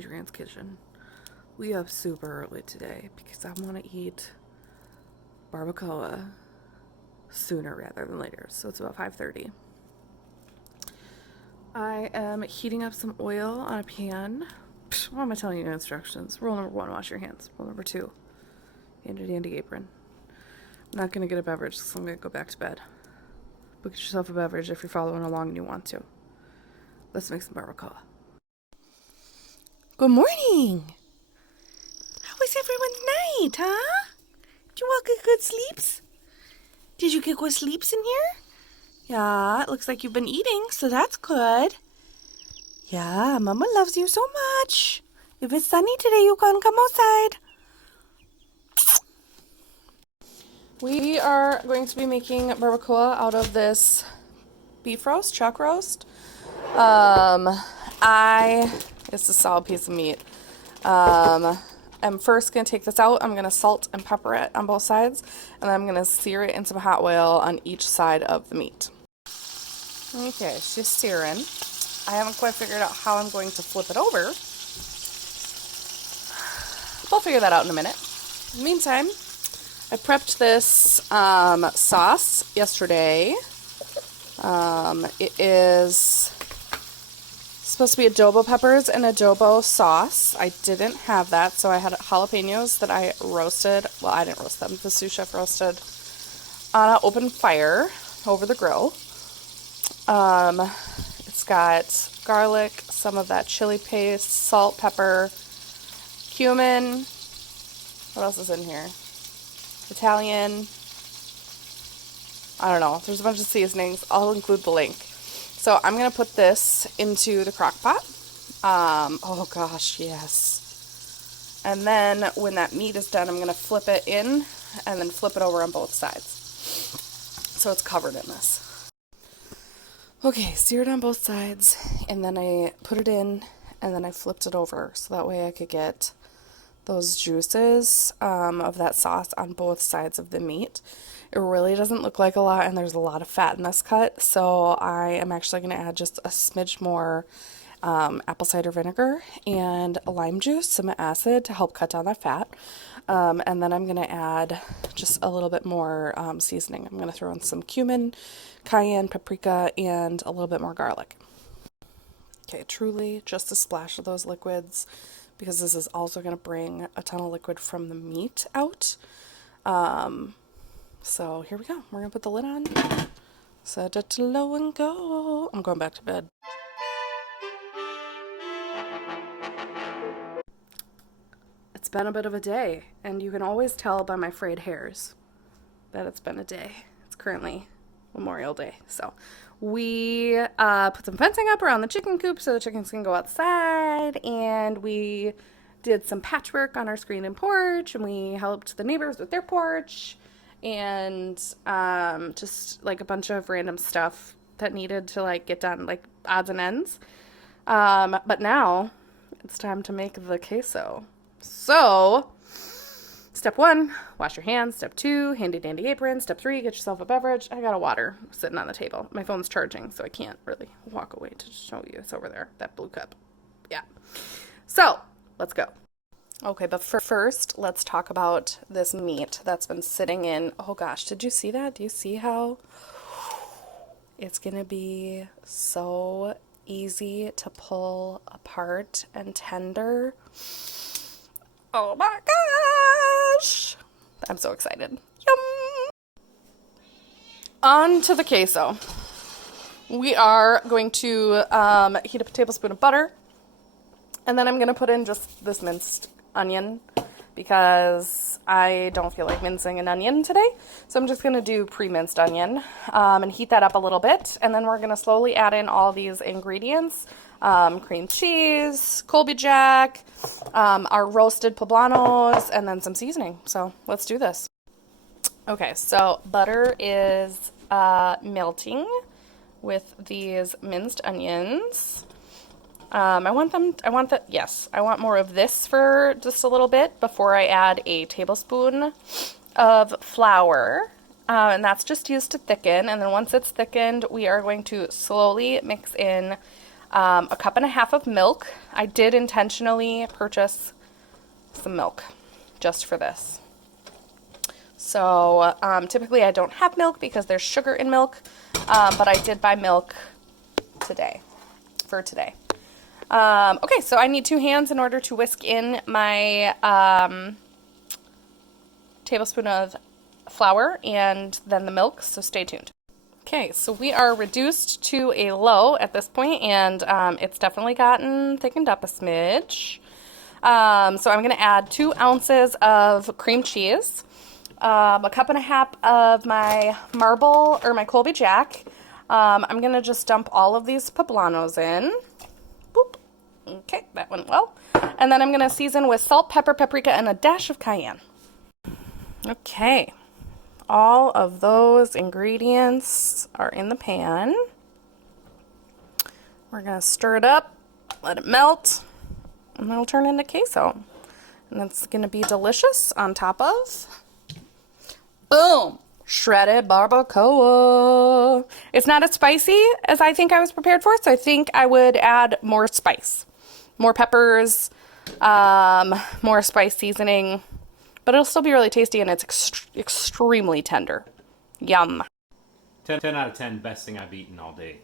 Adrianne's kitchen. We up super early today because I want to eat barbacoa sooner rather than later. So it's about 5:30. I am heating up some oil on a pan. Why am I telling you instructions? Rule number 1, wash your hands. Rule number 2, handy dandy apron. I'm not going to get a beverage because I'm going to go back to bed. But get yourself a beverage if you're following along and you want to. Let's make some barbacoa. Good morning. How was everyone's night, huh? Did you all get good sleeps? Did you get good sleeps in here? Yeah, it looks like you've been eating, so that's good. Yeah, Mama loves you so much. If it's sunny today, you can come outside. We are going to be making barbacoa out of this beef roast, chuck roast. It's a solid piece of meat. I'm first going to take this out. I'm going to salt and pepper it on both sides, and then I'm going to sear it in some hot oil on each side of the meat. Okay, she's searing. I haven't quite figured out how I'm going to flip it over. We'll figure that out in a minute. In the meantime, I prepped this sauce yesterday. It is supposed to be adobo peppers and adobo sauce. I didn't have that, so I had jalapenos that I roasted. Well, I didn't roast them. The sous chef roasted on an open fire over the grill. It's got garlic, some of that chili paste, salt, pepper, cumin. What else is in here? Italian. I don't know. There's a bunch of seasonings. I'll include the link. So I'm going to put this into the crock pot. Oh gosh, yes. And then when that meat is done, I'm going to flip it in and then flip it over on both sides. So it's covered in this. Okay, seared on both sides, and then I put it in and then I flipped it over so that way I could get those juices of that sauce on both sides of the meat. It really doesn't look like a lot, and there's a lot of fat in this cut, so I am actually going to add just a smidge more apple cider vinegar and lime juice, some acid to help cut down that fat. And then I'm going to add just a little bit more seasoning. I'm going to throw in some cumin, cayenne, paprika, and a little bit more garlic. Okay, truly just a splash of those liquids, because this is also going to bring a ton of liquid from the meat out. So here we go. We're going to put the lid on. Set it to low and go. I'm going back to bed. It's been a bit of a day, and you can always tell by my frayed hairs that it's been a day. It's currently Memorial Day. So we put some fencing up around the chicken coop so the chickens can go outside, and we did some patchwork on our screen and porch, and we helped the neighbors with their porch, and just like a bunch of random stuff that needed to like get done, like odds and ends. But now it's time to make the queso. So step 1, wash your hands. Step 2, handy dandy apron. Step 3, get yourself a beverage. I got a water sitting on the table. My phone's charging, so I can't really walk away to show you. It's over there, that blue cup. Yeah. So let's go. Okay, but first, let's talk about this meat that's been sitting in. Oh gosh, did you see that? Do you see how it's gonna be so easy to pull apart and tender? Oh my gosh! I'm so excited. Yum! On to the queso. We are going to heat up a tablespoon of butter, and then I'm going to put in just this minced onion because I don't feel like mincing an onion today. So I'm just going to do pre-minced onion and heat that up a little bit, and then we're going to slowly add in all these ingredients. Cream cheese, Colby Jack, our roasted poblanos, and then some seasoning. So let's do this. Okay, so butter is melting with these minced onions. I want more of this for just a little bit before I add a tablespoon of flour. And that's just used to thicken. And then once it's thickened, we are going to slowly mix in a cup and a half of milk. I did intentionally purchase some milk just for this. So typically I don't have milk because there's sugar in milk, but I did buy milk today, for today. Okay, so I need 2 hands in order to whisk in my tablespoon of flour and then the milk, so stay tuned. Okay, so we are reduced to a low at this point, and it's definitely gotten thickened up a smidge. So I'm going to add 2 ounces of cream cheese, a cup and a half of my marble or my Colby Jack. I'm going to just dump all of these poblanos in. Boop. Okay, that went well. And then I'm going to season with salt, pepper, paprika, and a dash of cayenne. Okay, all of those ingredients are in the pan. We're going to stir it up, let it melt, and it'll turn into queso. And it's going to be delicious on top of, boom, shredded barbacoa. It's not as spicy as I think I was prepared for, so I think I would add more spice, more peppers, more spice seasoning, but it'll still be really tasty, and it's extremely tender. Yum. 10 out of 10, best thing I've eaten all day.